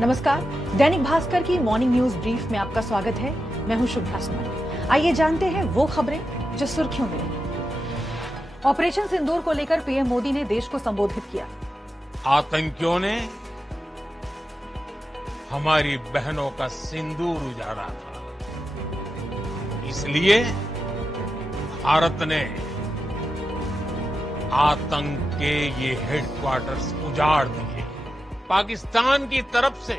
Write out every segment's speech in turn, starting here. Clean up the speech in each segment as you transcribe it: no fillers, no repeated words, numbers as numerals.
नमस्कार, दैनिक भास्कर की morning news brief में आपका स्वागत है। मैं हूं शुभ्रा सुमन। आइए जानते हैं वो खबरें जो सुर्खियों में रही। ऑपरेशन सिंदूर को लेकर पीएम मोदी ने देश को संबोधित किया। आतंकियों ने हमारी बहनों का सिंदूर उजाड़ा था, इसलिए भारत ने आतंक के ये हेडक्वार्टर्स उजाड़ दिए। पाकिस्तान की तरफ से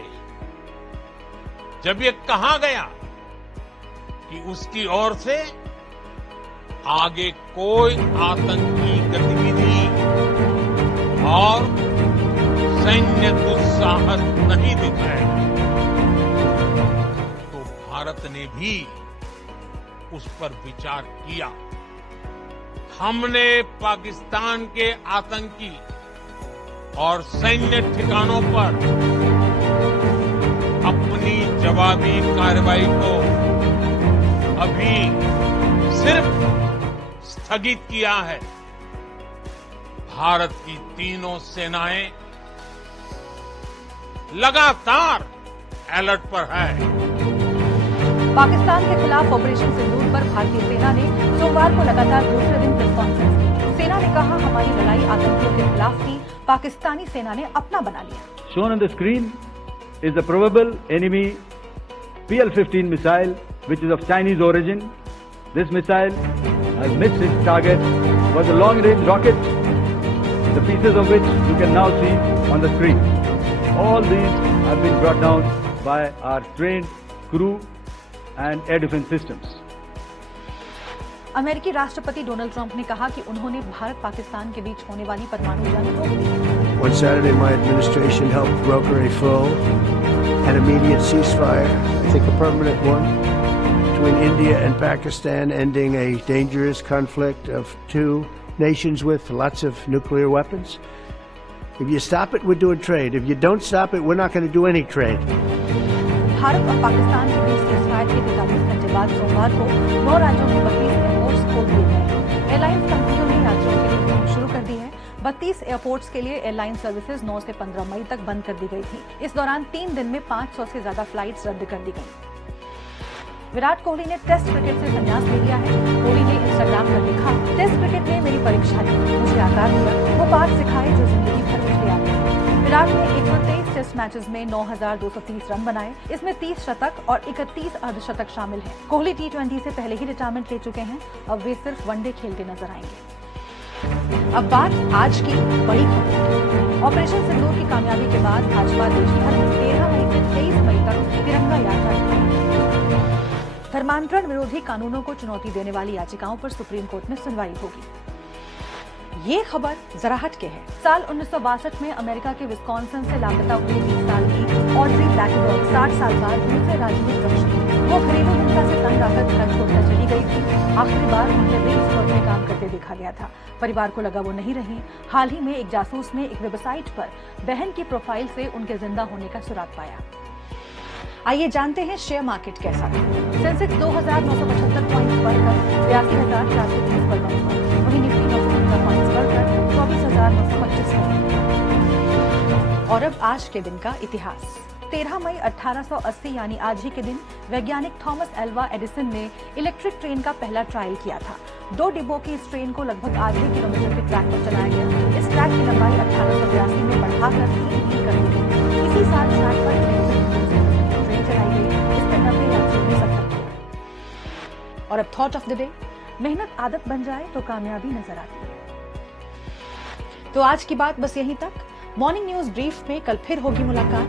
जब ये कहा गया कि उसकी ओर से आगे कोई आतंकी गतिविधि और सैन्य दुस्साहस नहीं दिखाएगा, तो भारत ने भी उस पर विचार किया। हमने पाकिस्तान के आतंकी और सैन्य ठिकानों पर अपनी जवाबी कार्रवाई को अभी सिर्फ स्थगित किया है। भारत की तीनों सेनाएं लगातार अलर्ट पर है। पाकिस्तान के खिलाफ ऑपरेशन सिंदूर पर भारतीय सेना ने सोमवार को लगातार दूसरे दिन प्रेस कॉन्फ्रेंस की। सेना ने कहा, हमारी लड़ाई आतंकियों के खिलाफ थी, पाकिस्तानी सेना ने अपना बना लिया। Shown on the screen is the probable enemy PL-15 missile, which is of Chinese origin. This missile has missed its target, was a long-range rocket, the pieces of which you can now see on the screen. All these have been brought down by our trained crew and air defense systems. अमेरिकी राष्ट्रपति Donald Trump ने कहा कि उन्होंने भारत पाकिस्तान के बीच होने वाली परमाणु जंग रोक दी। On Saturday, my administration helped broker a full and immediate ceasefire, I think a permanent one, between India and Pakistan, ending a dangerous conflict of two nations with lots of nuclear weapons. If you stop it, we're doing trade. If you don't stop it, we're not going to do any trade. Bharat और पाकिस्तान के बीच ceasefire के 45 घंटे बाद सोमवार को 9 राज्यों के 32 airports खोल दिए गए। एयरलाइंस कंपनियों ने यात्रियों के लिए बुकिंग शुरू कर दी है। 32 एयरपोर्ट्स के लिए एयरलाइन सर्विसेज 9 से 15 मई तक बंद कर दी गई थी। इस दौरान 3 दिन में 500 से ज्यादा फ्लाइट्स रद्द कर दी गई। विराट कोहली ने टेस्ट क्रिकेट से संन्यास ले लिया है। कोहली ने इंस्टाग्राम पर लिखा, टेस्ट क्रिकेट ने मेरी परीक्षा ली, मुझे आकार दिया, वो पाठ सिखाए जो जिंदगी भर मुझे आते हैं। विराट ने 123 टेस्ट मैचेस में 9,230 रन बनाए। इसमें 30 शतक और 31 अर्धशतक शामिल हैं। कोहली T20 से पहले ही रिटायरमेंट ले चुके हैं। अब वे सिर्फ वनडे खेलते नजर आएंगे। अब बात आज की बड़ी खबर। ऑपरेशन सिंदूर की कामयाबी के बाद भाजपा देश भर में 13 मई से 23 मई तक तिरंगा यात्रा निकालेगी। धर्मांतरण विरोधी कानूनों को चुनौती देने वाली याचिकाओं पर सुप्रीम कोर्ट में सुनवाई होगी। ये खबर जरा हटके है। साल 1962 में अमेरिका के विस्कॉन्सिन से लापता हुई 20 साल की ऑड्री ब्लैकबर्ग 60 साल बाद दूसरे राज्य में प्रवेश। वो घरेलू हिंसा से तंग आकर घर छोड़कर चली गई थी। आखिरी बार उन्हें रेलस्पर्ट में काम करते देखा गया था। परिवार को लगा वो नहीं रही। हाल ही में एक जासूस ने एक वेबसाइट पर बहन की प्रोफाइल से उनके जिंदा होने का सुराग पाया। आइए जानते हैं शेयर मार्केट कैसा है। सेंसेक्स 2,975 पॉइंट बढ़कर 82,430 पर पहुंचा। वहीं निफ्टी 915 पॉइंट बढ़कर 24,925 पर। और अब आज के दिन का इतिहास। 13 मई 1880 यानी आज ही के दिन वैज्ञानिक थॉमस एल्वा एडिसन ने इलेक्ट्रिक ट्रेन का पहला ट्रायल किया था। 2 डिब्बों की इस ट्रेन को लगभग आधे किलोमीटर के ट्रैक पर चलाया गया। इस ट्रैक की लंबाई 1882 में बढ़ाकर 3 मील कर दी गई। इसी साल ट्रैक पर ट्रेन चलाई गई। इसमें 90 यात्रियों ने सफर किया। और अब थॉट ऑफ द डे, मेहनत आदत बन जाए तो कामयाबी नजर आती है। तो आज की बात बस यहीं तक। मॉर्निंग न्यूज ब्रीफ में कल फिर होगी मुलाकात।